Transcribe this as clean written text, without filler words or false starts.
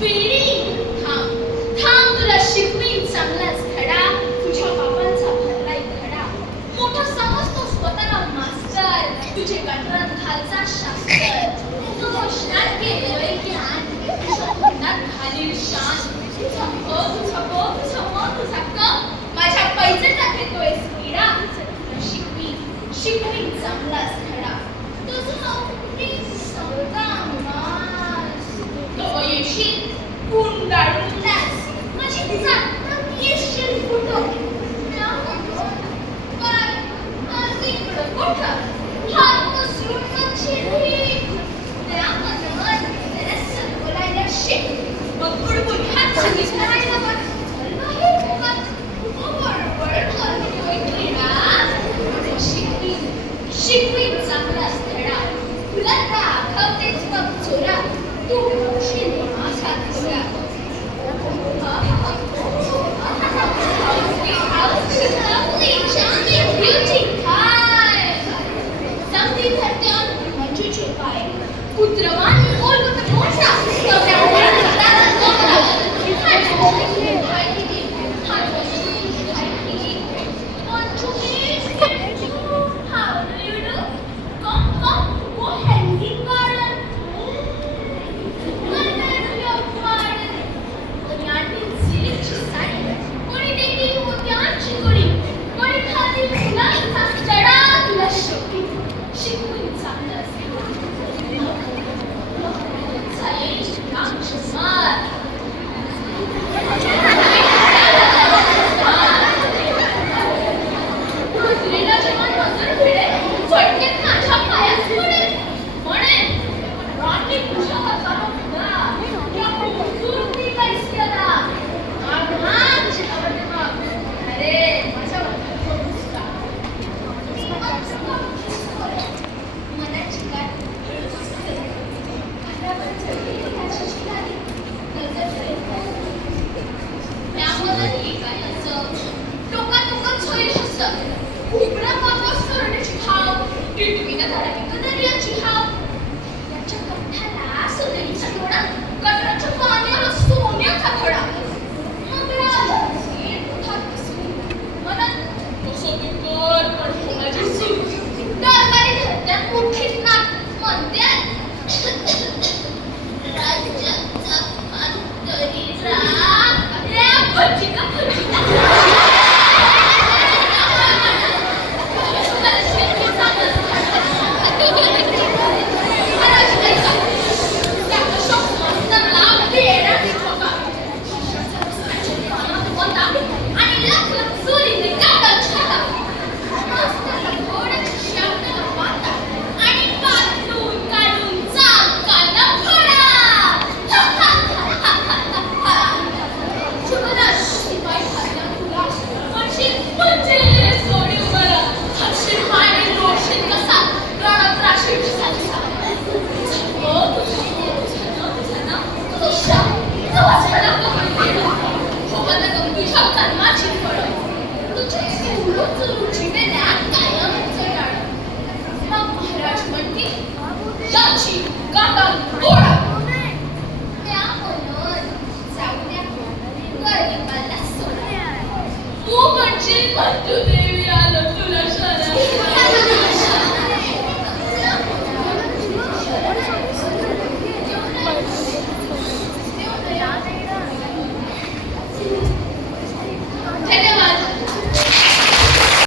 वेडी थांब थांब तुला शिकवीन चांगलाच धडा तुझ्या बाबांचा भरलाय धडा मोठा समजतो स्वतःला मास्टर तुझे गटरात खालचा शास्त्र तू घोषणात केलंय ज्ञान तुझ्या तोंडात घालील शान तुझा माझ्या पैसेचा घेतोय स्पीडा शिकवीन चांगलाच धडा तुझं समजा तो येशील कुंडाळून लास माझी जात येशील कुठं काय तिकडं कुठं हात पसरून म्हणशील त्या मनवर त्याला सरकलायला शिक मग बुडबुड हात सगळीच करायला बघ शिकवीन चांगलाच धडा तुला दाखवतेच बघ चोरा तू होशील माझा थोडा समधी धरत्यावर मंजूचे पाय कुत्रवानी बोलत मोठा तू म्हणशील